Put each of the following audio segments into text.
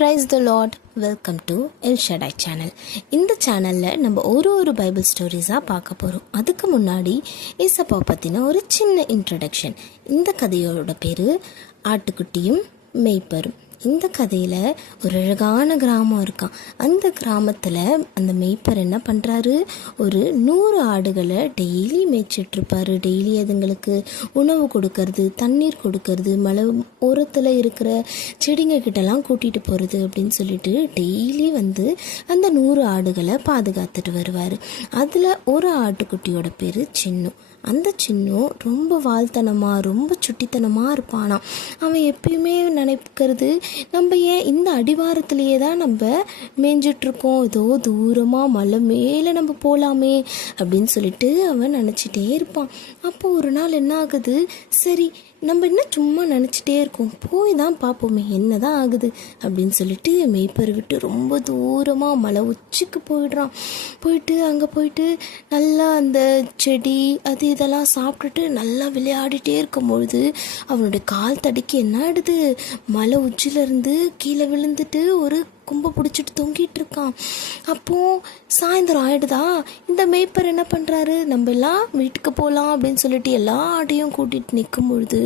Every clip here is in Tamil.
Praise the Lord. Welcome to L Shaddai channel. இந்த சேனலில் நம்ம ஒரு பைபிள் ஸ்டோரிஸாக பார்க்க போகிறோம். அதுக்கு முன்னாடி ஏசப்பா பற்றின ஒரு சின்ன இன்ட்ரடக்ஷன். இந்த கதையோட பேர் ஆட்டுக்குட்டியும் மெய்ப்பரும். இந்த கதையில் ஒரு அழகான கிராமம் இருக்கான். அந்த கிராமத்தில் அந்த மெய்ப்பர் என்ன பண்ணுறாரு, ஒரு 100 ஆடுகளை டெய்லி மேய்ச்சிட்ருப்பார். டெய்லி அதுங்களுக்கு உணவு கொடுக்கறது, தண்ணீர் கொடுக்கறது, மலை ஓரத்தில் இருக்கிற செடிங்க கிட்டலாம் கூட்டிகிட்டு போகிறது அப்படின்னு சொல்லிட்டு டெய்லி வந்து அந்த 100 ஆடுகளை பாதுகாத்துட்டு வருவார். அதில் ஒரு ஆட்டுக்குட்டியோட பேர் சின்னு. அந்த சின்னு ரொம்ப வால்தனமாக, ரொம்ப சுட்டித்தனமாக இருப்பானாம். அவன் எப்பயுமே நினைக்கிறது, நம்ம ஏன் இந்த அடிவாரத்திலேயே தான் நம்ம மேய்ஞ்சிட்ருக்கோம், ஏதோ தூரமாக மலை மேலே நம்ம போகலாமே அப்படின்னு சொல்லிட்டு அவன் நினச்சிட்டே இருப்பான். அப்போது ஒரு நாள் என்ன ஆகுது, சரி நம்ம என்ன சும்மா நினச்சிட்டே இருக்கோம், போய் தான் பார்ப்போமே என்ன தான் ஆகுது அப்படின்னு சொல்லிட்டு மேய்ப்பரை விட்டு ரொம்ப தூரமாக மலை உச்சிக்கு போயிடுறான். அங்கே போயிட்டு நல்லா அந்த செடி அது இதெல்லாம் சாப்பிட்டுட்டு நல்லா விளையாடிட்டே இருக்கும்பொழுது அவனுடைய கால் தடுக்கி என்ன ஆயிடுது, மலை உச்சியிலேருந்து கீழே விழுந்துட்டு ஒரு கும்பை பிடிச்சிட்டு தொங்கிட்டு இருக்கான். அப்போது சாயந்தரம் ஆயிடுதா. இந்த மேய்ப்பர் என்ன பண்ணுறாரு, நம்ம எல்லாம் வீட்டுக்கு போகலாம் அப்படின்னு சொல்லிட்டு எல்லா ஆட்டையும் கூட்டிகிட்டு நிற்கும் பொழுது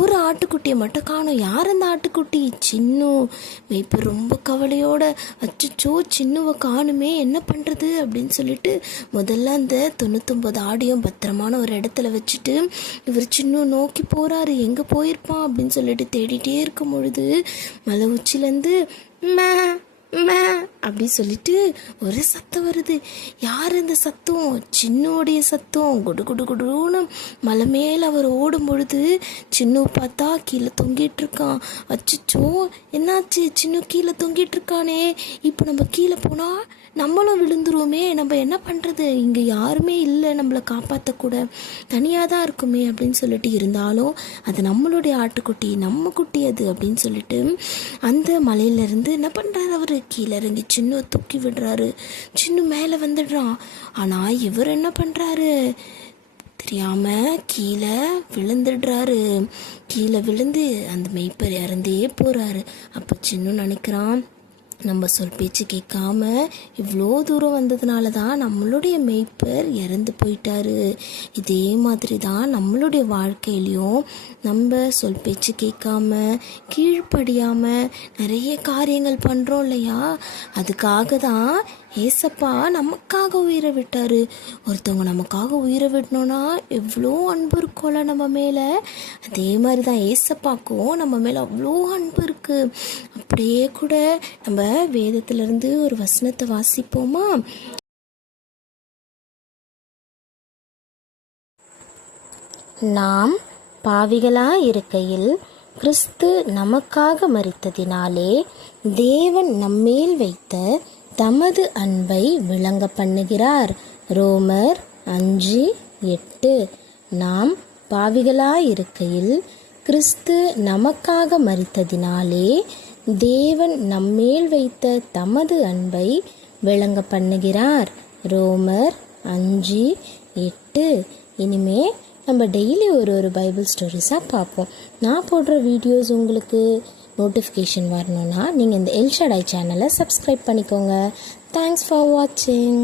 ஒரு ஆட்டுக்குட்டியை மட்டும் காணும். யார் அந்த ஆட்டுக்குட்டி? சின்னு. மேய்ப்பர் ரொம்ப கவலையோட, அச்சோ சின்னுவை காணுமே, என்ன பண்ணுறது அப்படின்னு சொல்லிட்டு முதல்ல அந்த 99 ஆடையும் பத்திரமான ஒரு இடத்துல வச்சுட்டு இவர் சின்னு நோக்கி போகிறாரு. எங்கே போயிருப்பான் அப்படின்னு சொல்லிட்டு தேடிட்டே இருக்கும் பொழுது மலை உச்சிலேருந்து மே மே அப்படி சொல்லிட்டு ஒரு சத்தம் வருது. யார் அந்த சத்தம்? சின்னுடைய சத்தம். குடு குடு குடுன்னு மலை மேலே அவர் ஓடும் பொழுது சின்னு பார்த்தா கீழே தொங்கிட்டு இருக்கான். அச்சோ என்னாச்சு, சின்னு கீழே தொங்கிட்டு இருக்கானே, இப்போ நம்ம கீழே போனால் நம்மளும் விழுந்துருவோமே, நம்ம என்ன பண்ணுறது, இங்கே யாருமே இல்லை நம்மளை காப்பாற்றக்கூட, தனியாக தான் இருக்குமே அப்படின்னு சொல்லிட்டு, இருந்தாலும் அது நம்மளுடைய ஆட்டுக்குட்டி, நம்ம குட்டி அது அப்படின்னு சொல்லிட்டு அந்த மலையிலேருந்து என்ன பண்ணுறாரு, அவர் கீழே இறங்கி சின்ன தூக்கி விடுறாரு. சின்ன மேலே வந்துடுறான். ஆனால் இவர் என்ன பண்ணுறாரு தெரியாமல் கீழே விழுந்துடுறாரு. கீழே விழுந்து அந்த மெய்ப்பர் இறந்தே போகிறாரு. அப்போ சின்ன நினைக்கிறான், நம்ம சொல் பேச்சு கேட்காம இவ்வளோ தூரம் வந்ததுனால தான் நம்மளுடைய மெய்ப்பர் இறந்து போயிட்டாரு. இதே மாதிரி தான் நம்மளுடைய வாழ்க்கையிலையும் நம்ம சொல் பேச்சு கேட்காம கீழ்ப்படியாமல் நிறைய காரியங்கள் பண்ணுறோம் இல்லையா, அதுக்காக தான் ஏசப்பா நமக்காக உயிரை விட்டார். ஒருத்தவங்க நமக்காக உயிரை விடணும்னா எவ்வளோ அன்பு இருக்கும்ல நம்ம மேலே, அதே மாதிரி தான் ஏசப்பாக்கும் நம்ம மேலே அவ்வளோ அன்பு இருக்குது. அப்படியே கூட நம்ம வேதத்திலிருந்து ஒரு வசனத்தை வாசிப்போமா? நாம் பாவிகளாய் இருக்கையில் கிறிஸ்து நமக்காக மரித்ததினாலே தேவன் நம்மேல் வைத்த தமது அன்பை விளங்க பண்ணுகிறார். ரோமர் 5:8. நாம் பாவிகளாயிருக்கையில் கிறிஸ்து நமக்காக மரித்ததினாலே தேவன் நம்மேல் வைத்த தமது அன்பை விளங்க பண்ணுகிறார். ரோமர் 5:8. இனிமே நம்ம டெய்லி ஒரு பைபிள் ஸ்டோரிஸாக பார்ப்போம். நான் போடுற வீடியோஸ் உங்களுக்கு நோட்டிஃபிகேஷன் வரணும்னா நீங்கள் இந்த எல் ஷடாய் சேனலை சப்ஸ்கிரைப் பண்ணிக்கோங்க. தேங்க்ஸ் ஃபார் வாட்சிங்.